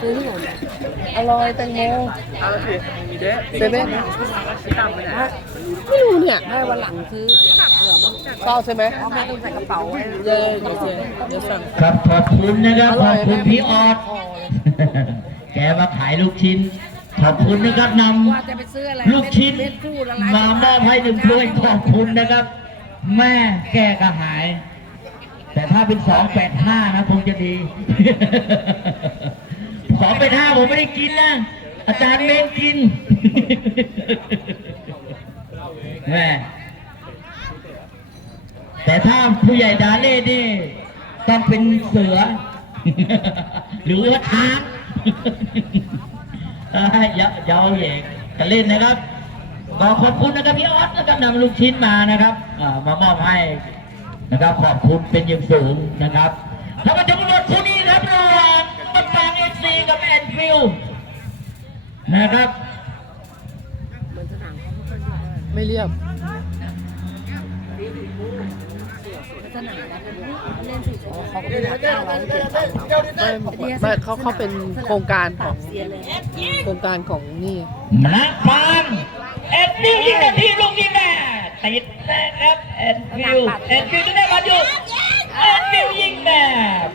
ซื้อที่ไหนอร่อยแตงโมเอาละสิมีเด้เซเว่นตามไปไหนไม่รู้เนี่ยได้วันหลังซื้อเผื่อมั้งชอบใช่ไหมเอาไม่ต้องใส่กระเป๋าเยวเดี๋ยวเดี๋ยวเดี๋ยวสั่งครับขอบคุณนะครับขอบคุณพี่ออดแกมาขายลูกชิ้นขอบคุณนะครับนำลูกชิ้นเม็ดฟูดอะไรมามอบให้หนึ่งถ้วยขอบคุณนะครับ แม่แกก็หาย แต่ถ้าเป็นสองแปดห้านะคงจะดี สองแปดห้าผมไม่ได้กินนะ อาจารย์เม้นกินแม่แต่ถ้าผู้ใหญ่ดาเล่นี่ต้องเป็นเสือ หรือว่าช้างเอ้ยอย่าอย่าเอาเหยกจะเล่นนะครับขอขอบคุณนะครับพี่ออสนะครับนำลูกชิ้นมานะครับมามอบให้นะครับ ขอบคุณเป็นอย่างสูงนะครับแล้วมาถึงบทางเอฟซีกับแอนฟิลนะครับไม่เรียบเขาก็ไม่อยากจ้างเราเปลี่ยนตังค์ไม่ไม่เขาเขาเป็นโครงการของโครงการของนี่นะปางแอนฟิลยิงนาทีลูกนี้แม่ติดนะครับแอนฟิลแอนฟิลจะได้บอลอยู่แอนฟิลยิงแม่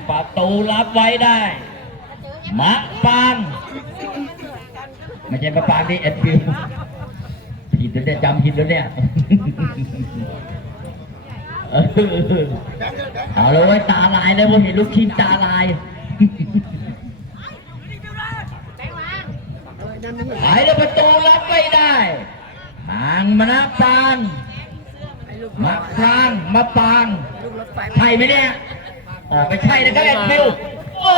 ประตูรับไว้ได้ มะปางไม่ใช่มะปางนี่แอนฟิลผิดแล้วเนี่ยจำผิดแล้วเนี่ยเออเอาเลยเว้ยตาลายเลยผมเห็นลูกชิ้นตาลายหายแล้วประตูรับไม่ได้ทางมานะปางมาปางมาปางใช่ไหมเนี่ยอ๋อไม่ใช่นะครับแอนฟิลโอ้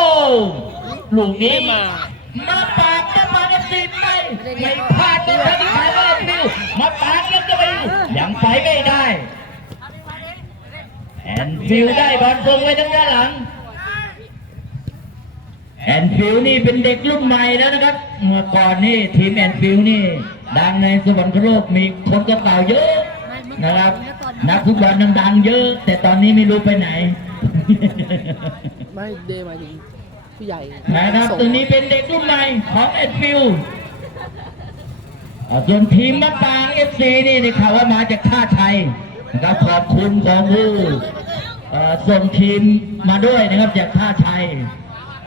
ลูกนี้มามาปางมาปางเอฟซีไม่ไม่พลาดนะครับที่ขายแอนฟิลมาปางยังจะไปยังไปไม่ได้แอนฟิลได้บอลส่งไว้ทางด้านหลังแอนฟิลนี่เป็นเด็กรุ่นใหม่แล้วนะครับ เมื่อก่อนนี่ทีมแอนฟิลนี่ดังในสวรรคโลกมีคนกระเต่าเยอะนะครับ นักฟุตบอลดังๆเยอะ แต่ตอนนี้ไม่รู้ไปไหน ไม่เดย์หมายถึง ผู้ใหญ่นะครับส่งตัวนี้เป็นเด็กรุ่นใหม่ของแอนฟิลส่วนทีมมะปางเอฟซีนี่ได้ข่าวว่ามาจากท่าชัยนะครับขอบคุณของผู้เอ่อส่งทีมมาด้วยนะครับจากท่าชัย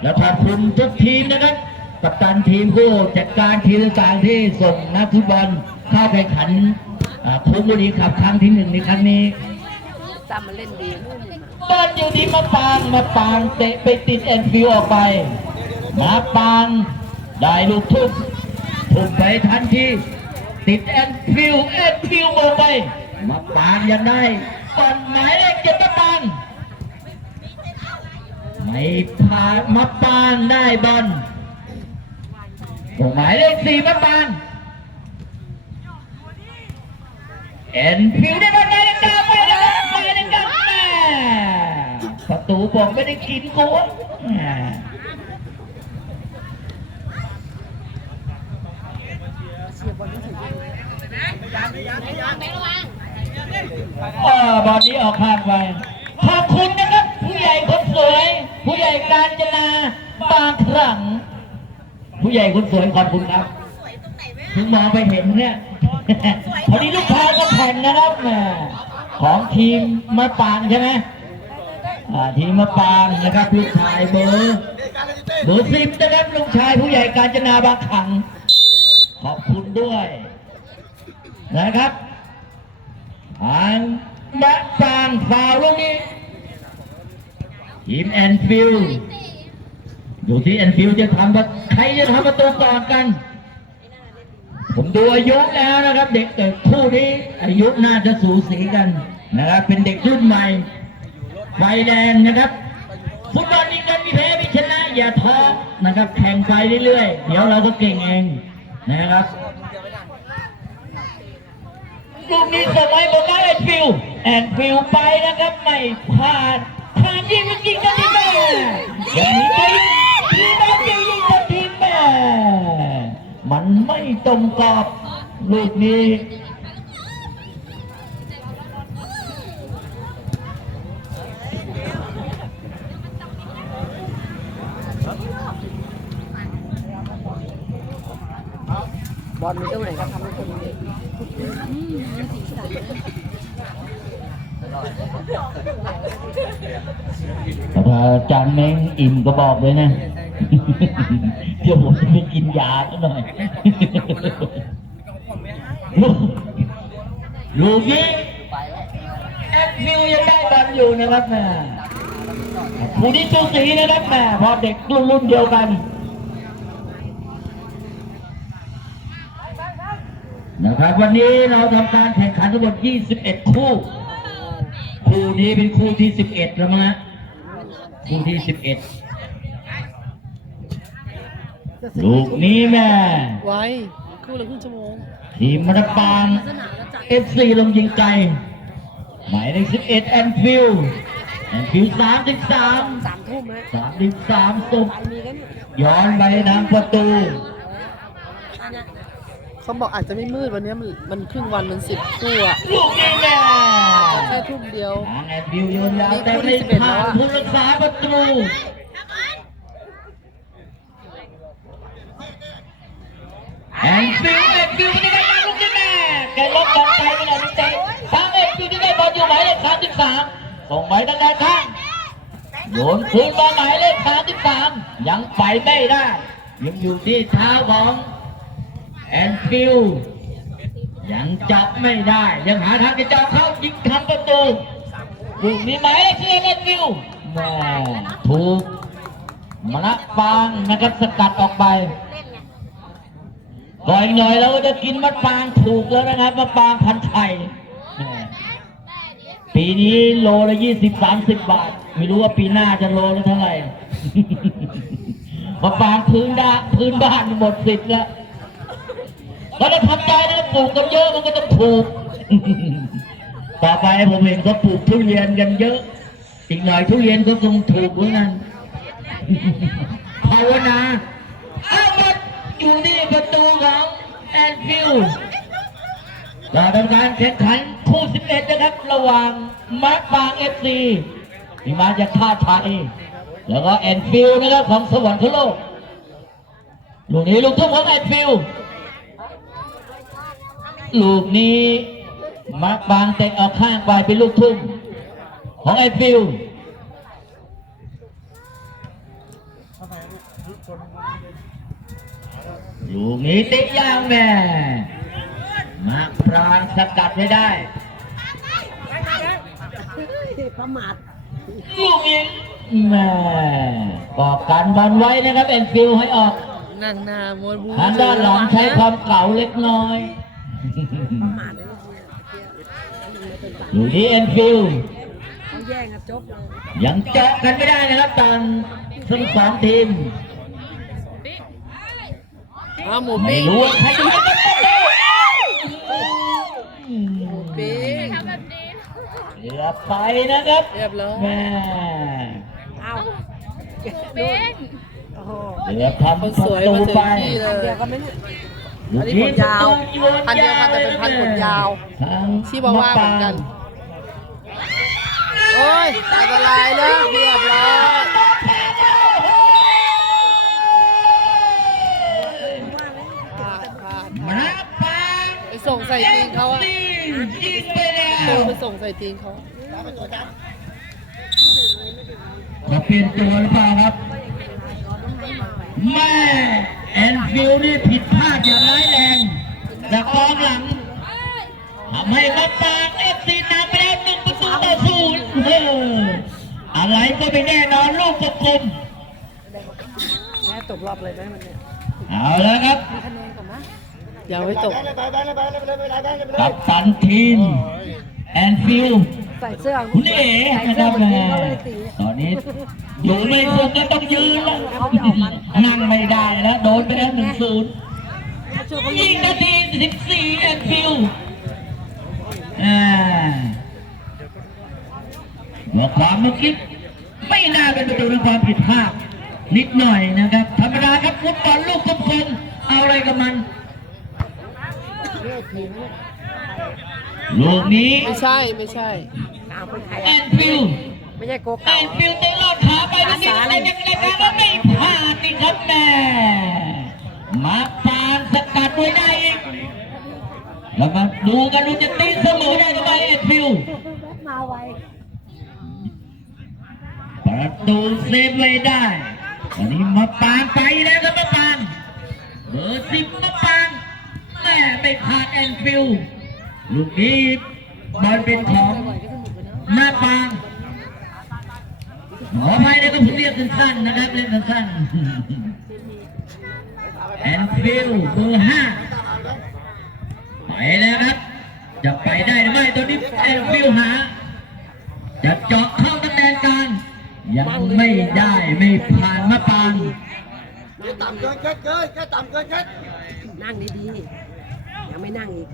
แล้วขอบคุณทุกทีมนะครับกัปตันทีมผู้จัดการทีมต่างๆที่ส่งนักฟุตบอลเข้าแข่งขันอ่าคุ้มบุรีขับครั้งที่หนึ่งในครั้งนี้จำมันเล่นดี บอลอยู่ที่มะปางมะปางเตะไปติดแอนฟิวออกไปมะปางได้ลูกทุบทุบไปทันทีติดแอนฟิวแอนฟิวมงไปมะปางยังได้บอลหมายเลขเจ็ดมะปางไม่ผ่านมะปางได้บอลหมายเลขสี่มะปางเอ็นฟิวได้บอลได้ดังไปนะครับไปดังแม่ ประตูบอกไม่ได้กินกูแม่อ่าบอลนี้ออกข้างไปขอบคุณนะครับ ผู้ใหญ่คนสวย ผู้ใหญ่การจนาบางครั้งผู้ใหญ่คนสวยขอบคุณครับถึงมองไปเห็นเนี่ยพอดีลูกชายก็แข่งนะครับของทีมมะปางใช่ไหม อ่าทีมมะปางนะครับลูกชายเบอร์เบอร์สิบนะครับลูกชายผู้ใหญ่การจนาบางขัง ขอบคุณด้วยนะครับทางมะปางฟาวลูกนี้ทีมแอนฟิลอยู่ที่แอนฟิลจะทำใครจะทำประตูก่อนกัน ผมดูอายุแล้วนะครับ เด็กเกิดคู่นี้ อายุน่าจะสูสีกันนะครับเป็นเด็กรุ่นใหม่ ไฟแดงนะครับฟุตบอลนี่กันมีแพ้มีชนะอย่าท้อนะครับแข่งไปเรื่อยๆ เดี๋ยวเราก็เก่งเองนะครับลูกนี้ส่งไว้บนไม้แอนฟิลแอนฟิลไปนะครับไม่พลาดผ่านยิงยิงกันที่แม่อย่างนี้ไปทีมแอนฟิลด์ยิงกันที่แม่มันไม่ตรงกรอบลูกนี้ อลมีตรงไหนก็ทำให้คนเด็กอาจารย์เม้งอิ่มก็บอกเลยนะเดี๋ยวผมจะไปกินยาซะหน่อยลูกลูกนี้แอดมิวยังได้บอลอยู่นะครับแม่ผู้ที่สูสีนะครับแม่พอเด็กรุ่นรุ่นเดียวกัน นะ ครับวันนี้เราทำการแข่งขันทั้งหมด 21 คู่ คู่นี้เป็นคู่ที่ 11 แล้วมั้งฮะคู่ที่ 11 ลูกนี้แม่ไว้ครึ่งละครึ่งชั่วโมงทีมมรปางเอฟซีลงยิงไกล หมายเลข11 แอนฟิลแอนฟิล33สามทุ่มฮะ33สุบมีกันเนี่ยย้อนไปทางประตู เขาบอกอาจจะไม่มืดวันนี้มันมันครึ่งวันมันสิบคู่อะลูกนี้แม่แค่ทุ่มเดียวทางแอนฟิลโยนยาวแต่ไม่ผ่านผู้รักษาประตูแอนฟิลแอนฟิลไม่ได้ลูกนี้แม่แกลบบอลไปไม่ได้ลูกเตะทางแอนฟิลที่ได้บอลอยู่หมายเลข33ส่งไปทางด้านข้างโยนคืนมาหมายเลข33ยังไปไม่ได้ยังอยู่ที่เท้าของ แอนฟิลยังจับไม่ได้ ยังหาทางจะจับเข้ายิงทำประตูลูกนี้หมเลขที่แอนฟิลแม่ถูกมณปางนะครับสกัดออกไปก่อนหน่อยเราก็จะกินมะปางถูกแล้วนะครับมะปางพันไข่แหม่ปีนี้โลละยี่สิบสามสิบบาท ไม่รู้ว่าปีหน้าจะโลละเท่าไหร่มะปางพื้นดาพื้นบ้านหมดสิทธิ์แล้ว ก็จะทำใจนะปลูกกันเยอะมันก็จะถูก ต่อไปผมเห็นเขาปลูกทุเรียนกันเยอะ อีกหน่อยทุเรียนก็คงถูกเหมือนกันภาวนาเอาหมดอยู่ที่ประตูของแอนฟิลด์เราทำการแข่งขันคู่ 11 นะครับ ระหว่างมาร์คบางเอฟซีที่มาจากท่าชัยแล้วก็แอนฟิลด์นะครับของสวรรคโลกลูกนี้ลูกทุ่งของแอนฟิลด์ ลูกนี้มาร์คบางเตะออกข้างไปเป็นลูกทุ่งของแอนฟิลด์ลูกนี้ติดยางแม่มาปรางสกัดไม่ได้ประมาทลูกนี้แม่บอกกันบอลไว้นะครับแอนฟิลให้ออกนั่งหน้ามวยบูทางด้านหลังใช้ความเก่าเล็กน้อย ประมาทเลยลูกเนี่ยลูกนี้แอนฟิลเขาแย่งกันจบเลยยังเจาะกันไม่ได้นะครับต่างทั้งสองทีมอ้าวหมูไม่ปิ้งรู้ว่าใครจะเป็นประตูหมูปิ้งเหลือไปนะครับเรียบร้อยแม่อ้าวเป็นโอ้โหเหลือทำคปนระสวยตูมาถึงไปที่เลยเดียวกันไหมเนี่ย อันนี้ขนยาว พันเดียวกันแต่เป็นพันขนยาวที่บอกว่าเหมือนกัน โอ้ยอันตรายแล้วเรียบร้อยพลาดพลาดมาปาไปส่งใส่ตีนเขาอะยิงไปแล้โดวนไปส่งใส่ตีนเขามาเปลี่ยนตัวหรือเปล่าครับ แม่ แอนฟิลนี่ผิดพลาดอย่างร้ายแรงจากกองหลังทำให้มาปางเอฟซีนำไปแล้วหนึ่งประตูต่อศูนย์เอออะไรก็ไม่แน่นอนลูกกลมแม่ตกรอบเลยไหมมันเนี่ยๆเอาแล้วครับคะแนนก่อนนะอย่าไว้ตก กับตันทีมแอนฟิล ใส่เสื้อคุณเอ๋ใส่นะคเสื้อรับเหมือนแม่ทีมเขาเลยสีตอนนี้อยู่ไม่สุดก็ต้องยืนแล้วนั่งไม่ได้แล้วโดนไปแล้วหนึ่งศูนย์ยิงนาทีสิบสี่แอนฟิลอ่าเมื่อความเมื่อกี้ไม่น่าเป็นประตูเป็นความผิดพลาดนิดหน่อยนะครับ ธรรมดาครับฟุตบอลลูกกลมๆเอาอะไรกับมัน ลูกนี้ ไม่ใช่ ไม่ใช่ตามคนไทย แออะนฟิลไม่ใช่โกแอเก่านฟิลเตะลอดขาไปตรงนี้อะไรยังไงกันแล้วไม่พลาดนี่ครับแม่มาปานสกัดไว้ได้อีกแล้วมาดูกันดูจะตีเสมอได้หรือไม่เอ็ดฟิลด์มาไวประตูเซฟไว้ได้ตอนนี้มาปางไปแล้วครับมาปางเบอร์สิบมาปางแม่ไม่พลาดแอนฟิลด์ลูกนี้บอลเป็นของ มาปางขออภัยนะครับผมเรียกสั้นๆนะครับเรียกสั้นๆแอนฟิลด์เบอร์ห้าไปแล้วครับ จะไปได้หรือไม่ตอนนี้แอนฟิลด์หา จะเจาะเข้าตำแหน่งกลางยังไม่ได้ไม่ผ่านมาปานต่ำเกินเกินเกินแค่ต่ำเกินเกินนั่งดีๆยังไม่นั่งอีก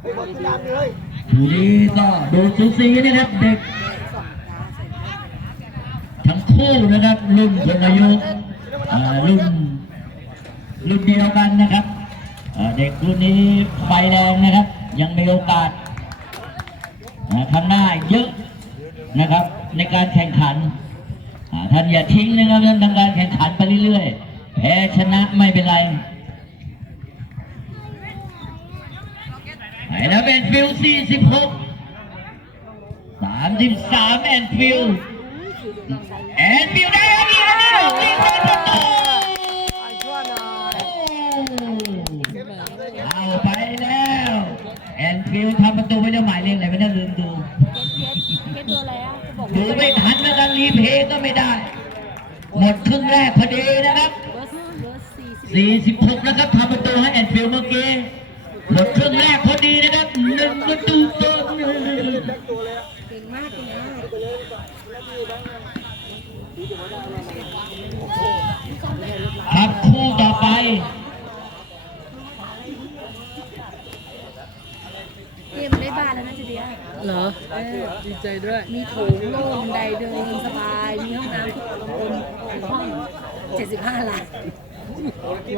ไม่หมดทุกอย่างเลย ผู้นี้ก็ดูสูสีนะครับเด็ก ทั้งคู่นะครับรุ่นคนอายุอ่ารุ่นรุ่นเดียวกันนะครับเด็กรุ่นนี้ไฟแรงนะครับ ยังมีโอกาสข้างหน้าเยอะนะครับ ในการแข่งขันท่านอย่าทิ้งนะครับเรื่องการแข่งขันไปเรื่อยๆแพ้ชนะไม่เป็นไร ไปแล้วแอนฟิลด์46 33แอนฟิลแอนฟิลได้แล้วมีแล้วมีคนประตูชั่วหน่อยเอาไปแล้วแอนฟิลทำประตูไว้แล้หมายเลขอะไรไม่ได้ลืมดูดูไม่ทันแล้วกันรีเพย์ก็ไม่ได้ หมดครึ่งแรกพอดีนะครับเบอร์เบอร์สี่สิบ46 นะครับทำประตูให้แอนฟิลเมื่อกี้หมดครึ่งแรก ดีนะครับหนึ่งประตูต่อหนึ่งเก่งมากเลยนะครับคู่ต่อไปเอ็มได้บ้านแล้วนะจีเดียเหรอดีใจด้วย มีโถงโล่งบันไดเดินสบาย มีห้องน้ำทุกคนห้อง75ล้าน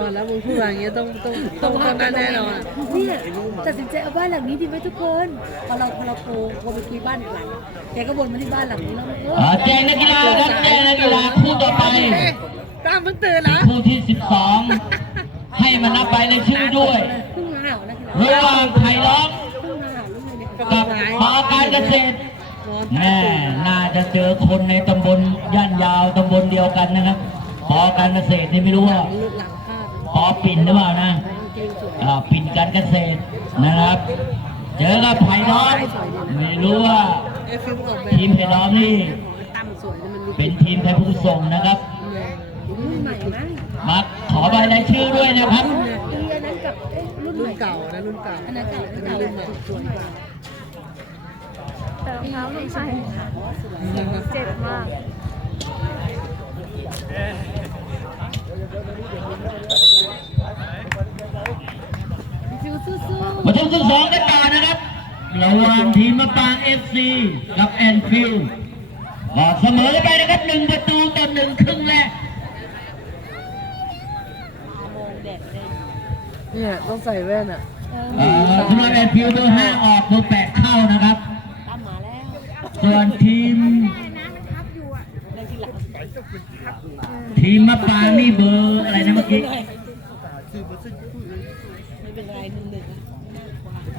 ว่าแล้วมึงพูดมาอย่างเงี้ยต้องต้องต้องต้องได้แน่นอนเนี่ยตัดสินใจเอาบ้านหลังนี้ดีไหมทุกคนพอเราพอเราโทรโทรไปคุยบ้านอีกหลังแกก็วนมาที่บ้านหลังนี้แล้วเอออ่าแจ้งนักกีฬาครับแจ้งนักกีฬาคู่ต่อไปตามเพิ่งตื่นนะคู่ที่ 12 ให้มานับไปในชื่อด้วยเพิ่งมาหานะทีระหว่างไผ่ล้อมเพิ่งมาหาลูกเลยเนี่ยกับหอการเกษตรนอนแม่น่าจะเจอคนในตำบลย่านยาวตำบลเดียวกันนะครับ หอการเกษตรนี่ไม่รู้ว่าลูกหลังผ้าเป็นหอปิ่นหรือเปล่านะกางเกงสวยอ่าปิ่นการเกษตรนะครับ เจอกับไผ่ล้อมไม่รู้ว่าเอฟฟิล์มออกแบบทีมไผ่ล้อมนี่ตั้มสวยมันมีเป็นทีมไทยผู้ส่งนะครับรุ่นใหม่นะมาขอใบรายชื่อด้วยนะครับรุ่นอันนั้นกับเอ้ยรุ่นรุ่ใหนม่เก่านะรุ่นเก่าอันนั้นเก่าอันนั้นรุ่นใหม่สวยกว่าแต่รองเท้าไม่ใช่เจ็บมากฟิวสู้ มาชมที่สองกันต่อนะครับ ระหว่างทีมมะปางเอฟซีกับแอนฟิลด์ก็เสมอไปนะครับหนึ่งประตูต่อหนึ่งครึ่งแรกเนี่ยต้องใส่แว่นอะสำหรับแอนฟิลด์เบอร์ห้าออกเบอร์แปดเข้านะครับ ส่วนทีม เล่นที่หลัง ทีมมะปางนี่เบอร์อะไรนะเมื่อกี้ไม่เป็นไรหนึ่ง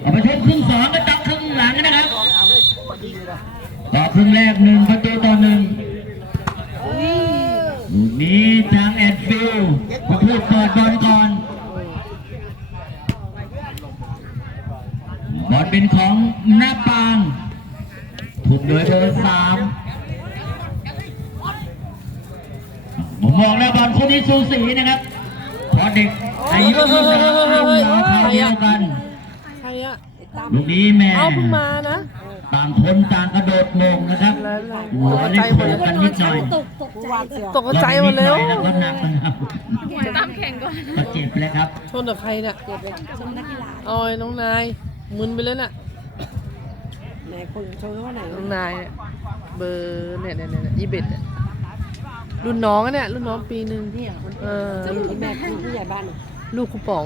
เอาไปชมครึ่งสองก็ตักครึ่งหลังนะครับต่อครึ่งแรกหนึ่งประตูต่อหนึ่ง สูสีนะครับเพราะเด็กอายุยี่สิบสามรุ่นราวคราวเดียวกันใครอะลูกนี้แม่เอาเพิ่งมานะต่างคนต่างกระโดดโมงนะครับหัวได้โผล่กันนิดหน่อยตกตกใจเสียตกใจหมดแล้วแล้วก็หนักนะครับตั้มแข่งก่อนก็เจ็บแล้วครับชนกับใครเนี่ยเดี๋ยวไปชมนักกีฬาออยน้องนายมึนไปเลยน่ะไหนคนชมเขาว่าไหนน้องนายเนี่ยเบอร์เนี่ยเนี่ยเนี่ยยี่สิบเอ็ดเนี่ย รุ่นน้องอะเนี่ยรุ่นน้องปีหนึ่งนี่อะคนเออที่แม่คือผู้ใหญ่บ้านอะลูกคูป๋อง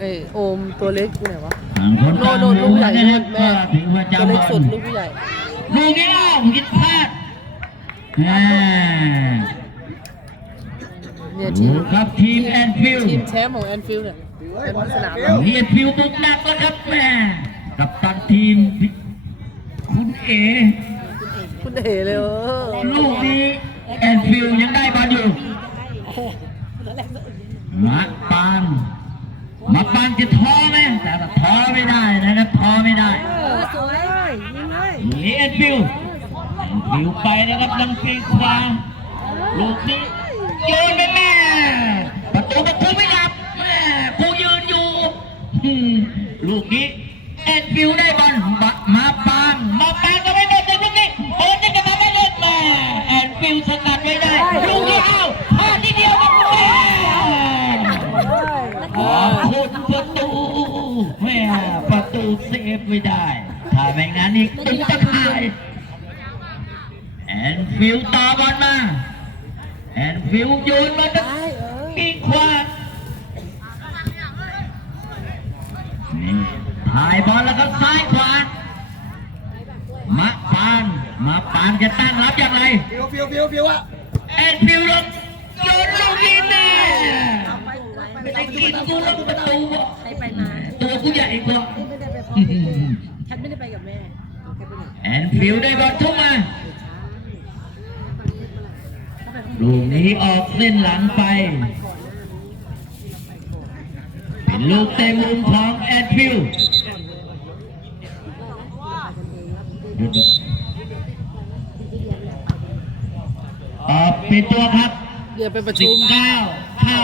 เอยโอมตัวเล็กอยู่ไหนวะต่างคนโน่ต่างนโน่นลูรู้กใหญ่นะคโน่รับนแม่ว่าถือว่าตัวจำบเล็กอลสุดลูกผู้ใหญ่ลูกนี้อ้าวคิดพลาดแหม่เนี่ยเนี่ยทีมครับทีมแอนฟิลทีมแชมป์ของแอนฟิลด์เนี่ยเป็นสนามทีมแอนฟิลบุกหนักแล้วครับแม่กับตันทีมคุณเอคุณเอ๋เลยเออลูกนี้ แอนฟิลยังได้บอลอยู่มาปานมาปานจะท้อไหมแต่ก็ท้อไม่ได้นะครับท้อไม่ได้เออสวยยิงเลยนี่แอนฟิลแอนฟิลไปนะครับลังปีขวาลูกนี้โยนไปแม่ประตูประตูไม่รับแม่กูยืนอยู่อืมลูกนี้แอนฟิลได้ ฟิลต่อบอลมาแอนฟิลโยนมาตะได้เออปีกขวานี่ถ่ายบอลแล้วก็ซ้ายขวามาปานมาปานจะตั้งรับอย่างไรฟิวฟิวฟิวฟิวอะแอนฟิลลงโยนลูกนี้แม่ไม่ได้กินกูลงประตูใครไปมาตัวกูใหญ่กว่าไม่ได้ไปพร้อมพี่ฉันไม่ได้ไปกับแม่แกไปไหนแอนฟิลได้บอลทุ่มมา ลูกนี้ออกเส้นหลังไป เป็นลูกเตะมุมของแอนฟิลหยุดออกเป็นตัวครับเดี๋ยวไปประชุม19เข้า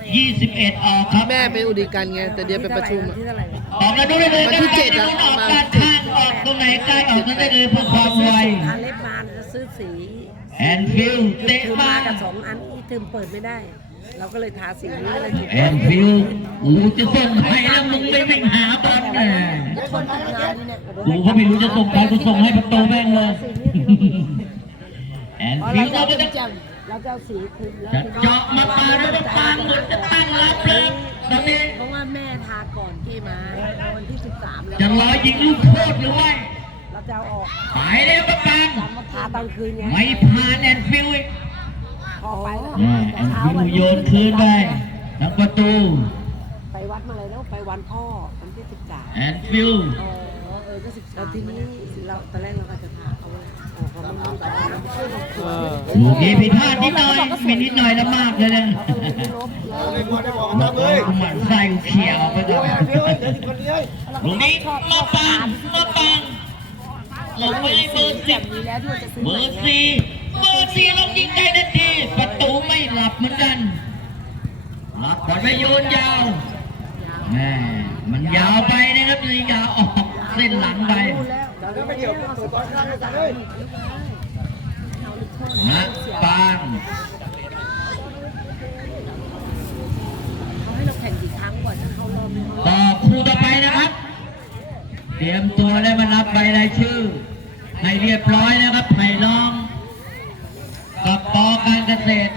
21ออกครับ แม่เป็นอุดิกันไงแต่เดี๋ยวไปประชุมอะที่เท่าไหร่ออกแล้วดูได้เลยวันที่เจ็ดอะ ออกด้านข้างออกตรงไหนใกล้ออกตรงไหนเลยเพื่อความไวทาเล็บมาจะซื้อสี แอนฟิลเตะคือมามากับสองอันอีเทอมเปิดไม่ได้ เราก็เลยทาสีนี้เลยถูกแอนฟิลกูจะส่งให้แล้วมึงไม่วิ่งหาบอลแน่คนทำงานดีเนี่ยกูก็ไม่รู้จะส่งใครกูส่งให้ประตูแม่งเลยแอนพอฟิเราลจะก็เอาจะจังเราจะเอาสีคืนแล้วจะเจาะมาปาแล้วก็ปาเหมือนจะตั้งรับเลยตอนนี้เพราะว่าแม่ทาก่อนเกมาวันที่ 13แล้วจะรอยิงลูกโทษหรือไม่เรา จะเอาออกไปเลยประกันจำมาทาตอนคืนไงไม่ผ่านแอนฟิลอีกพอไปแล้วอ่าแอนฟิลโยนคืนไปทางประตู ไปวัดมาเลยแล้วไปวันพ่อวันที่13แอนฟิลเออเออก็13แล้วทีนี้เราตอนแรกเราก็จะทาเขาเลยออกเขาไม่รู้แต่เออลูกนี้ผิดพลาดนิดหน่อยมีนิดหน่อยแล้วมากเลยนะไม่บอกได้บอกลูตากมเลยกูหมั่นไส้กูเขี่ยออกไปก่อนฟิวเดี๋ยวคนนี้ลูกนี้มาปังมาปัง ลงไปให้เบอร์สิบมีแล้วที่ว่าจะซื้อเบใหอม่ร์นะสี่เบอร์สี่ลงยิงได้ทันทีประตูไม่หลับเหมือนกันรับบอลไปโยนยาวแม่มันยาวไปนะครับเลยยาวออกเส้นหลังไปแล้วไม่เกี่ยวกับตัวตอนข้างเลยจังเลยนะปังเขาให้เราแข่งกี่ครั้งก่อนจะเข้ารอบไม่เข้ารอบต่อคู่ต่อไปนะครับ เตรียมตัวได้มารับใบรายชื่อ ให้เรียบร้อยนะครับไผ่ล้อมกับปอการเกษตร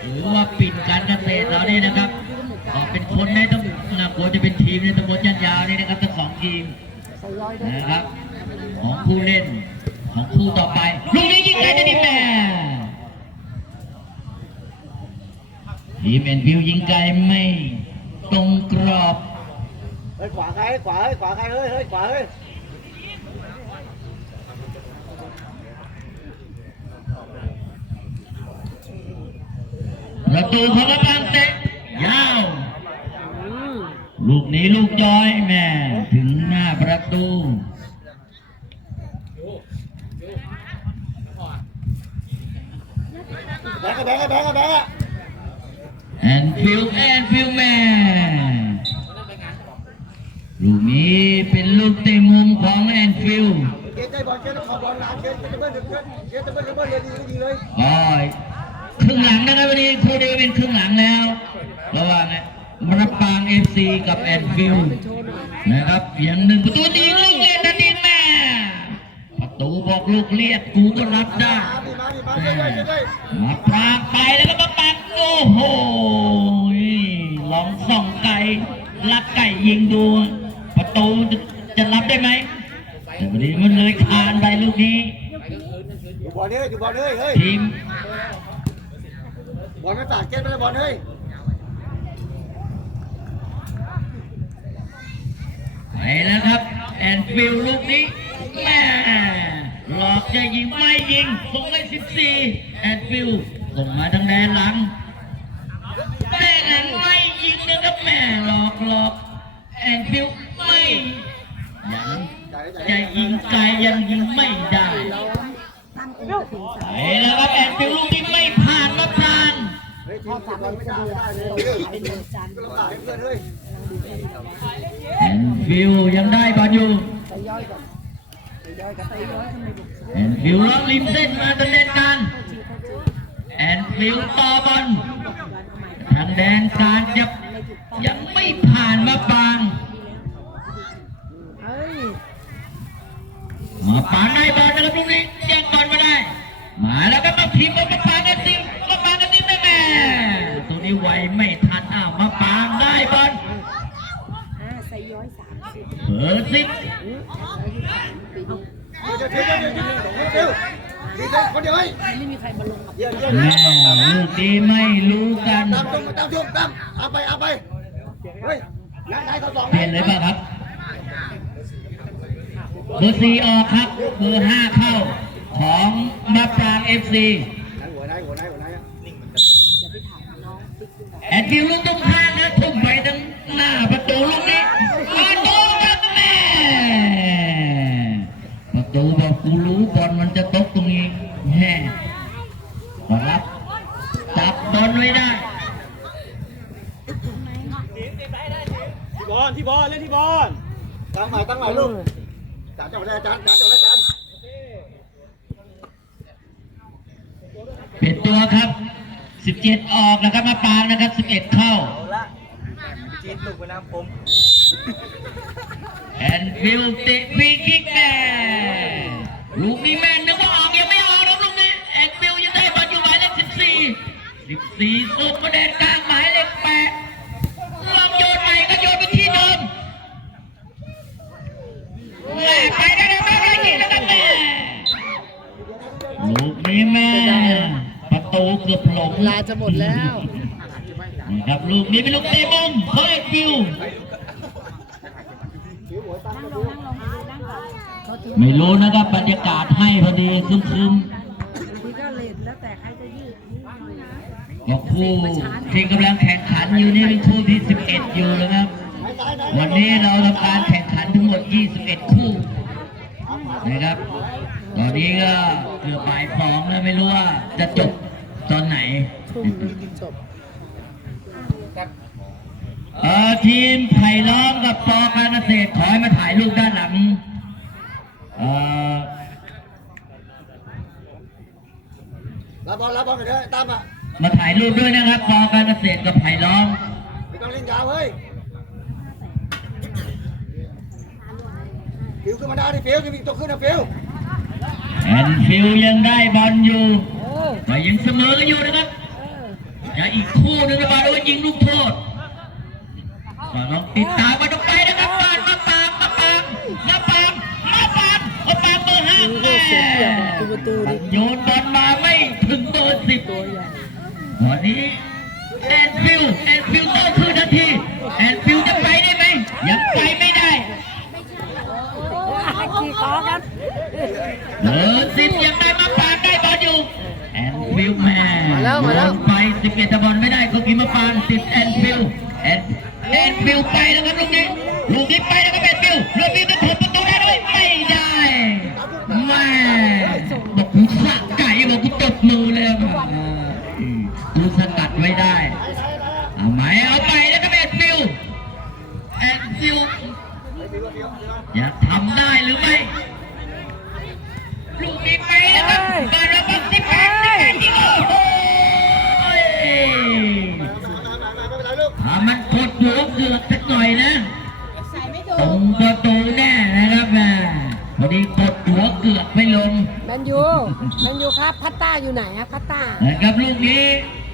หรือว่าปิดการเกษตรเรานี่นะครับเป็นคนในตำบลนะควรจะเป็นทีมในตำบลยันยาวนี่นะครับทั้งสองทีมนะครับ ของผู้เล่นของคู่ต่อไปลูกนี้ยิงไกลจะดิแม่ทีมเอ็นวิวยิงไกลไม่ตรงกรอบเฮ้ยขวาใครขวาเฮ้ยขวาใครเฮ้ยเฮ้ยขวาเฮ้ย ประตูของกำลังเตะยาว ลูกนี้ลูกย้อยแม่ถึงหน้าประตูแบงค์แบงค์แบงค์แบงค์แอนฟิลแอนฟิลแม่ลูกนี้เป็นลูกเตะมุมของแอนฟิลเกตได้บอลเกตต้องขอบอลหลังเกตเกตเบิ้ลเกตเกตเบิ้ลเบิ้ลเลยดีดีเลยก็ค รึ่งหลังนะครับวันนี้คู่นี้เป็นครึ่งหลังแล้ว ระหว่างมรปางเอฟซีกับแอนฟิลนะครับเพียงหนึ่งประตูตีลูกเล่นทันทีแม่ประตูบอกลูกเลียดกูก็รับได้มาดิมาดิมาช่วยด้วยช่วยด้วยมาพาไปแล้วก็มาปักโอ้โหลองส่องไก่ลักไก่ยิงดูประตูจะจะรับได้ไหมแต่วันนี้มันเลยคานไปลูกนี้ดูบอลเลยดูบอลเลยเฮ้ยทีม บอลไม่ฝากเก็ตไปเลยบอลเฮ้ยไปแล้วครับแอนฟิลลูกนี้แม่หลอกจะยิงไม่ยิงส่งเลย14แอนฟิลส่งมาทางแดนหลังแม่งั้นไม่ยิงนะครับแม่หลอกหลอกแอนฟิลไม่ยังจะยิงไกลยังยิงไม่ได้ไปแล้วครับแอนฟิลลูกนี้ไม่พราน เฮ้ยพ่ทีอมสามบอเดืลอนไม่เดืได้อนไม่ได้เลยเป็นเดือนจันทร์ก็ลำบากให้เพื่อนเฮ้ยแอนฟิลยังได้บอลอยู่ไปย่อนไปย่อยกันไปย่อยทำไมบุกแอนฟิลล็อกริมเส้นมาดำเนินการแอนฟิลต่อบอลทางแดนการจะยังไม่ผ่านมาปางมาปางได้บอลนะครับลูกนี้แย่งบอลมาได้ มาแล้วก็มาพิมพ์มาปาง ตัวนี้ไวไม่ทันอ้าวมาปางได้บอลอ่าใส่ย้อยสามสิบเบอร์สิบเดี๋ยวเดี๋ยวเดี๋ยวเดี๋ยวเดี๋ยวเดี๋ยวดีใจคนเดียวไม่มีใครมาลงกับเดี๋ยวเดี๋ยวลูกนี้ไม่รู้กันตามชมตามจุ่มตามเอาไปเอาไปเฮ้ยนายนายเขาสองเปลี่ยนเลยป่ะครับเบอร์สี่ออกครับเบอร์ห้าเข้าของมาปางเอฟซี แอนฟิวลูกตรงข้างนะทุ่มไปทั้งหน้าประตูลูกนี้ประตูครับแม่ประตูบอกกูรู้บอลมันจะตกตรงนี้แม่ขอรับจับบอลไว้ได้ที่บอลที่บอลเล่นที่บอลตั้งใหม่ตั้งใหม่ลูกจ่าจับได้อาจารย์จ่าจับได้อาจารย์เป็นตัวครับ 17ออกนะครับมาปางนะครับ11เข้าเอาละจีนตุกไปน้ำผมแอนฟิลเตะฟรีคิกแม่ลูกนี้แม่นนึกว่าออกยังไม่ออกนะลูกนี้แอนฟิลยังได้บอลอยู่หมายเลข14 14สุดประเด็นกลางหมายเลข8ลองโยนใหม่ก็โยนไปที่เดิมแม่ไปได้แล้วแม่ได้ยิงแล้วครับแม่ลูกนี้แม่ประ ตูเกือบหลงเวลาจะหมดแล้วครับลูกนี้เป็นลูกเตะมุมเฮ้ยฟิวไม่รู้นะครับบรรยากาศให้พอดีคึมครจะยืดยืดหน่อก็คู่ที่กำลังแข่งขันอยู่นี่เป็นคู่ที่ 11 อยู่นะครับ วันนี้เราทำการแข่งขันทั้งหมด 21 คู่นะครับ ตอนนี้ก็เกือบบ่ายสองแล้วไม่รู้ว่าจะจบ ตอนไหน ทุ่มหนึงจบเอ่อทีมไผ่ล้อมกับปอการเกษตรขอให้มาถ่ายรูปด้านหลังเอ่อรับบอลรับบอลกันเถอะตามอะมาถ่ายรูปด้วยนะครับปอการเกษตรกับไผ่ล้อมไม่ต้องเล่นยาวเฮ้ยฟิวขึ้นมาได้ดิฟิวจะวิ่งตัวขึ้นนะฟิว แอนฟิลยังได้บอลอยู่โอ้แต่ยังเสมอกันอยู่นะครับเออจะอีกคู่หนึงนะบาโดนยิงลูกโทษก็ลองติดตามมาดูไปนะครับปานมาปามมาปามมาปามมาปามมาปามเบอร์ห้าดูแม่ก็เสียเปรียบอะดูประตูดิโยนบอลมาไม่ถึงเบอร์สิบตัวใหญ่วันนี้แอนฟิลแอนฟิลโต้คืนทันทีแอนฟิลจะไปได้ไหมยังไปไม่ได้ ขี่คอกัน เบอร์สิบยังได้มาปานได้บอลอยู่แอนฟิลแม่มาแล้วมาแล้ว ไปสิบเอ็ดบอลไม่ได้ก็กินมาปานติดแอนฟิลแอนแอนฟิลไปแล้วครับลูกนี้ลูกนี้ อยู่ไหนอะพัตตานะครับลูกนี้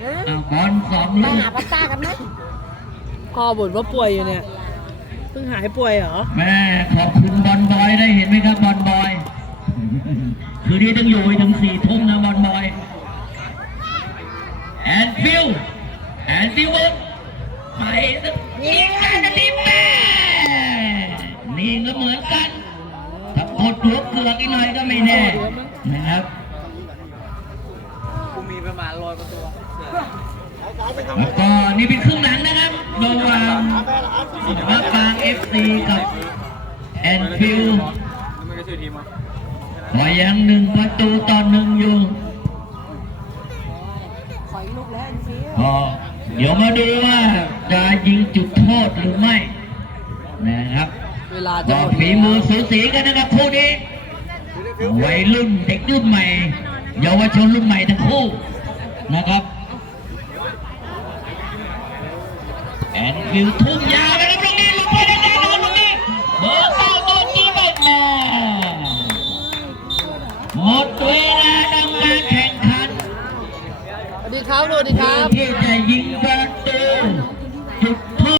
ฮะอ้าวบอลสองไปลูกหาพัตตากันไหมพ่อบ่นว่าป่วยอยู่เนี่ยเพิ่งหายป่วยเหรอแม่ขอบคุณบอลบอยได้เห็นไหมครับบอลบอยคืนนี้ต้องอยู่ไปถึงสี่ทุ่มนะบอลบอยแอนฟิลแอนฟิลบอลไปยิงกันนะทีมแม่นี่ก็เหมือนกันถ้ากดหัวเกลือกอีกหน่อยก็ไม่แน่นะครับกูมี ประมาณร้อยประตูแล้วก็นี่เป็นครึ่งหลังนะครับระหว่างมะปรางเอฟซีกับแอนฟิลไม่ได้ชื่อทีมอะก็ยังหนึ่งประตูต่อหนึ่งอยู่ขออีกลูกแล้วอันนี้ก็เดี๋ยวมาดูว่าจะยิงจุดโทษหรือไม่นะครับเวลาจะก็หมดฝีมือสูสีกันนะครับคู่นี้วัยรุ่นเด็กรุ่นใหม่ เยาวชนรุ่นใหม่ทั้งคู่ นะครับแอนฟิลทุ่งยาวนะครับตรงนี้ลงไปแน่นอนตรงนี้เบอร์เก้าตัวจีบไปมาหมดเวลาทำการแข่งขันสวัสดีครับสวัสดีครับที่จะยิงประตูจุด